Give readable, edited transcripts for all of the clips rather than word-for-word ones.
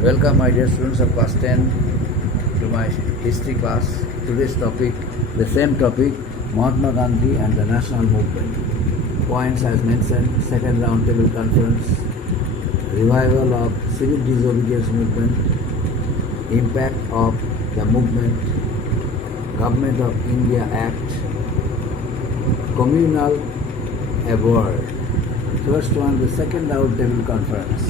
Welcome, my dear students of class 10 to my history class. Today's topic, the same topic, Mahatma Gandhi and the national movement. Points as mentioned, second roundtable conference, revival of civil disobedience movement, impact of the movement, Government of India Act, communal award. First one, the second roundtable conference.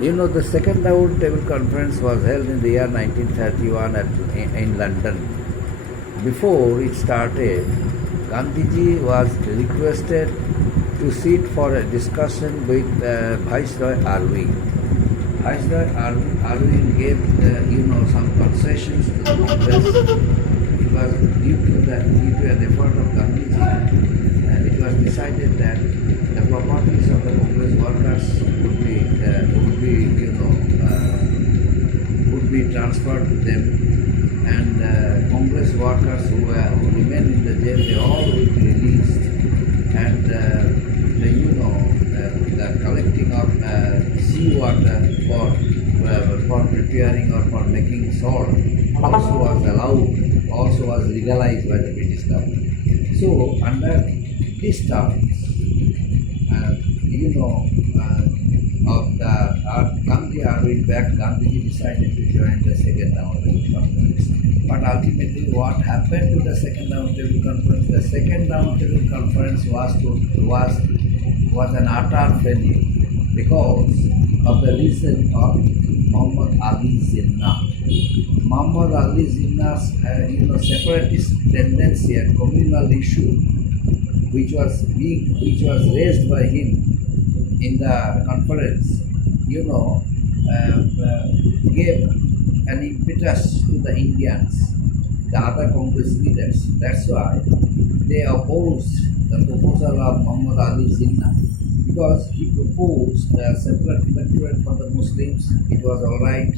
You know, the second roundtable conference was held in the year 1931 in London. Before it started, Gandhiji was requested to sit for a discussion with Viceroy Irving. Viceroy Irving gave, some concessions to the Congress. It was due to an effort of Gandhiji, and it was decided that the properties of the Congress workers would be transferred to them, and Congress workers who remain in the jail, they all will be released, and the collecting of seawater for preparing or for making salt also was legalized by the British government. So under these terms, of the Gandhiji decided to join the second roundtable conference. But ultimately, what happened to the second roundtable conference? The second roundtable conference was an utter failure because of the reason of Muhammad Ali Jinnah. Muhammad Ali Jinnah's separatist tendency and communal issue, which was raised by him in the conference, gave an impetus to the Indians, the other Congress leaders. That's why they opposed the proposal of Muhammad Ali Jinnah, because he proposed a separate electorate for the Muslims. It was all right,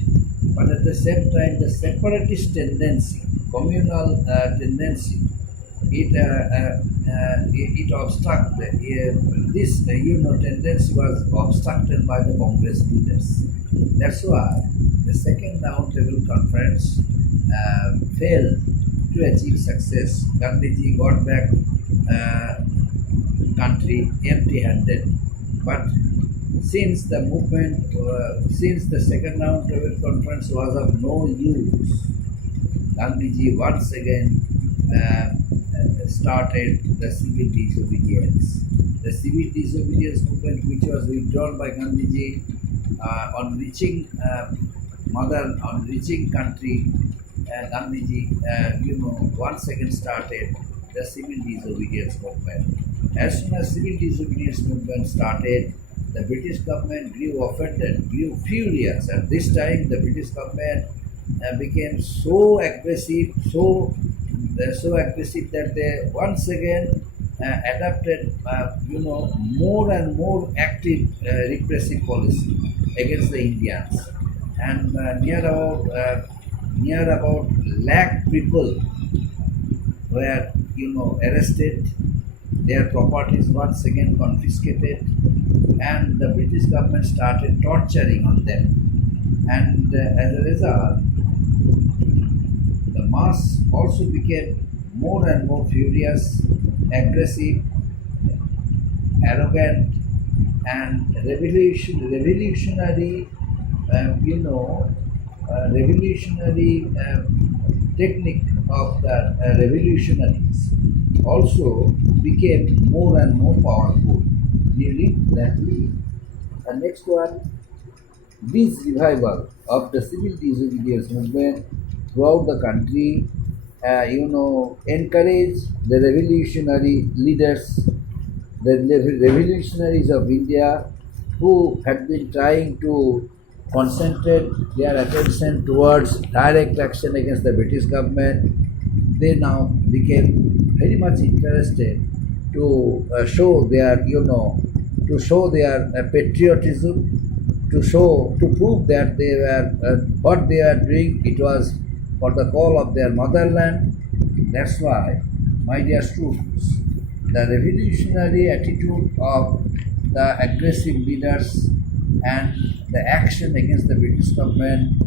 but at the same time, the separatist tendency, communal tendency, it obstructed this tendency was obstructed by the Congress leaders. That's why the second roundtable conference failed to achieve success. Gandhiji got back country empty-handed. But since the movement, since the second roundtable conference was of no use, Gandhiji once again started the civil disobedience. The civil disobedience movement, which was withdrawn by Gandhiji on reaching country, Gandhiji, once again started the civil disobedience movement. As soon as civil disobedience movement started, the British government grew offended, grew furious, and this time the British government became so aggressive that they once again adopted, more and more active repressive policy against the Indians, and near about lakh people were, arrested, their properties once again confiscated, and the British government started torturing on them, and as a result, the mass also became more and more furious, aggressive, arrogant, and revolutionary technique of the revolutionaries also became more and more powerful during that week. And next one, this revival of the civil disobedience movement throughout the country, encouraged the revolutionary leaders, the revolutionaries of India, who had been trying to concentrate their attention towards direct action against the British government. They now became very much interested to show their patriotism, to prove that they were what they are doing. It was for the call of their motherland. That's why, my dear students, the revolutionary attitude of the aggressive leaders and the action against the British government,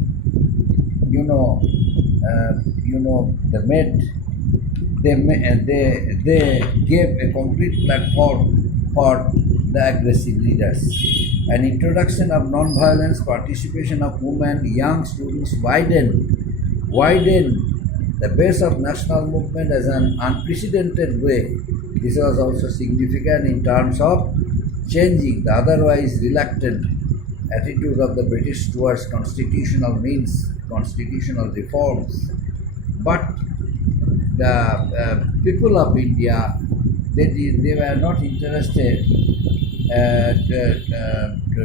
they gave a complete platform for the aggressive leaders. An introduction of non-violence, participation of women, young students widened the base of national movement as an unprecedented way. This was also significant in terms of changing the otherwise reluctant attitude of the British towards constitutional reforms. But the people of India, they were not interested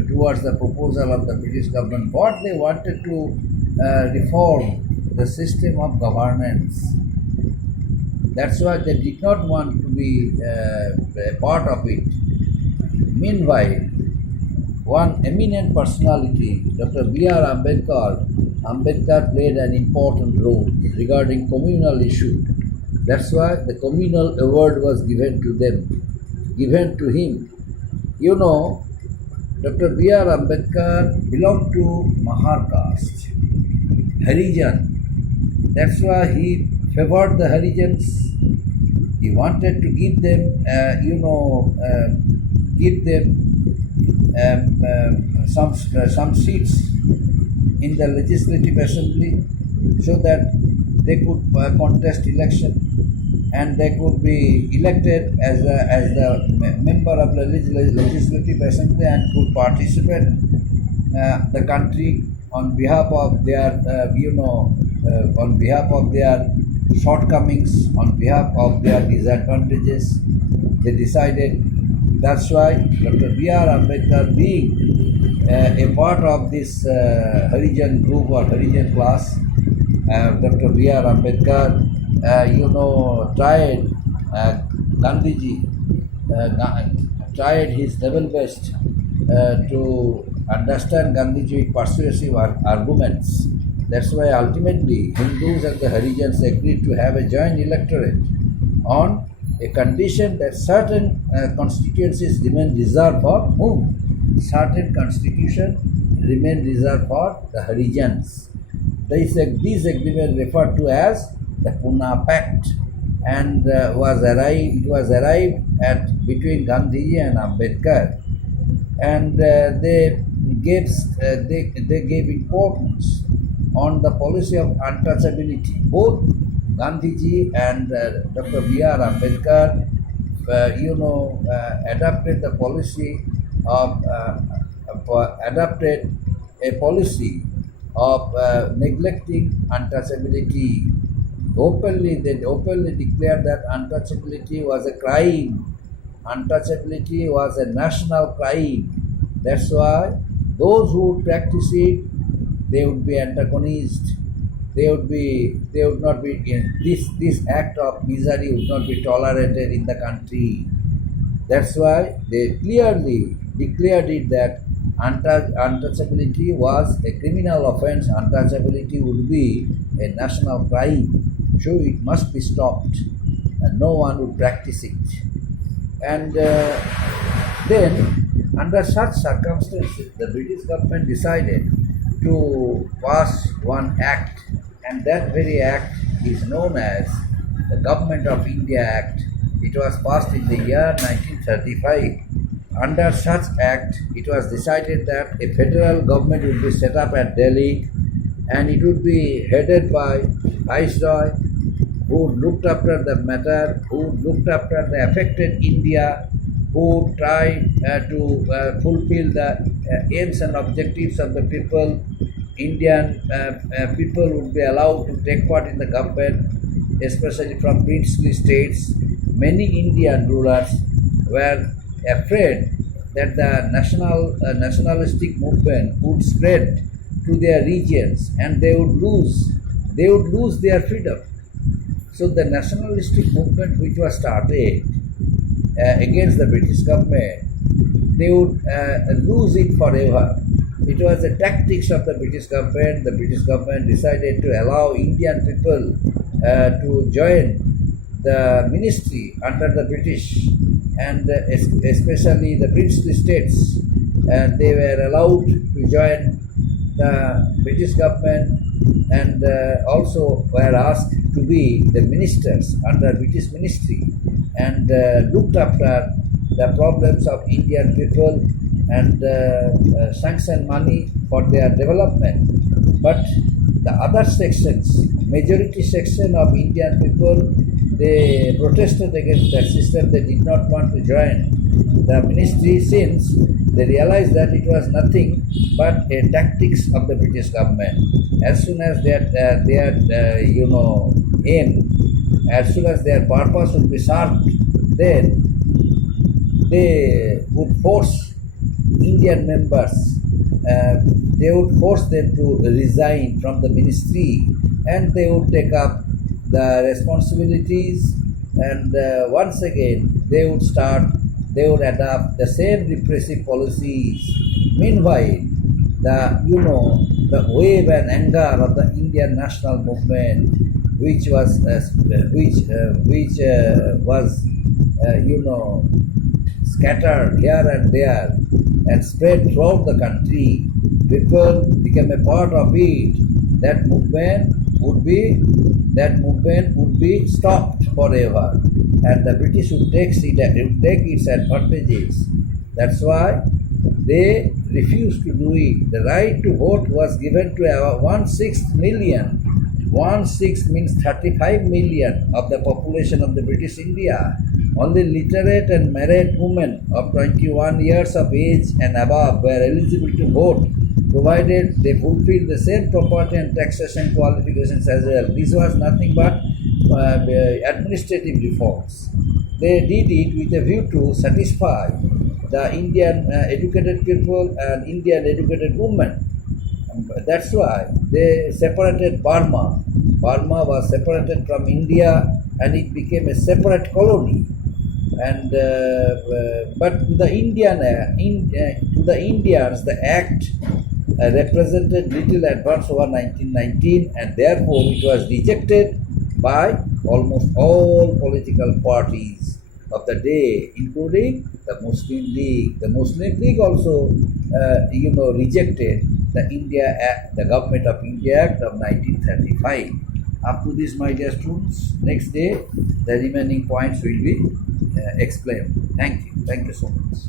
towards the proposal of the British government. What they wanted to reform the system of governance. That's why they did not want to be a part of it. Meanwhile, one eminent personality, Dr. B.R. Ambedkar played an important role regarding communal issue. That's why the communal award was given to him. Dr. B.R. Ambedkar belonged to Mahar caste, Harijan. That's why he favored the Harijans. He wanted to give them, some seats in the legislative assembly, so that they could contest election and they could be elected as the member of the legislative assembly and could participate the country on behalf of their shortcomings, on behalf of their disadvantages. They decided. That's why Dr. B.R. Ambedkar, being a part of this Harijan group or Harijan class, Dr. B.R. Ambedkar, tried Gandhiji, tried his level best to understand Gandhiji with persuasive arguments. That's why ultimately Hindus and the Harijans agreed to have a joint electorate on a condition that certain constituencies remain reserved for whom? Certain constitution remain reserved for the Harijans. This agreement referred to as the Pune Pact, and it was arrived at between Gandhiji and Ambedkar, and they gave importance on the policy of untouchability. Both Gandhiji and Dr. B.R. Ambedkar, adopted the policy of neglecting untouchability. They openly declared that untouchability was a crime. Untouchability was a national crime. That's why those who would practice it, they would be antagonized. They would not be in this act of misery would not be tolerated in the country. That's why they clearly declared it that untouchability was a criminal offense. Untouchability would be a national crime. So it must be stopped, and no one would practice it. And then, under such circumstances, the British government decided to pass one act, and that very act is known as the Government of India Act. It was passed in the year 1935. Under such act, it was decided that a federal government would be set up at Delhi, and it would be headed by Viceroy, who looked after the matter, who looked after the affected India, who tried to fulfill the aims and objectives of the people. Indian people would be allowed to take part in the government, especially from princely states. Many Indian rulers were afraid that the nationalistic movement would spread to their regions and they would lose their freedom. So the nationalistic movement which was started against the British government, they would lose it forever. It was the tactics of the British government. The British government decided to allow Indian people to join the ministry under the British, and especially the princely states and they were allowed to join the British government, and also were asked to be the ministers under British ministry, and looked after the problems of Indian people, and sanctioned money for their development. But the other sections, majority section of Indian people, they protested against that system. They did not want to join the ministry, since they realized that it was nothing but a tactics of the British government. As soon as their aim, as soon as their purpose would be served, then they would force Indian members, they would force them to resign from the ministry, and they would take up the responsibilities, and once again they would adopt the same repressive policies. Meanwhile, the wave and anger of the Indian national movement, which was scattered here and there and spread throughout the country, people became a part of it. That movement would be stopped forever, and the British would take its advantages. That's why they refused to do it. The right to vote was given to about 1/6 million. 1/6 means 35 million of the population of the British India. Only literate and married women of 21 years of age and above were eligible to vote, provided they fulfill the same property and taxation qualifications as well. This was nothing but administrative reforms. They did it with a view to satisfy the Indian educated people and Indian educated women. That's why they separated Burma. Burma was separated from India, and it became a separate colony. And but to the Indians, the act represented little advance over 1919, and therefore it was rejected by almost all political parties of the day, including the Muslim League. The Muslim League also, rejected the Government of India Act of 1935. Up to this, my dear students, next day the remaining points will be explained. Thank you so much.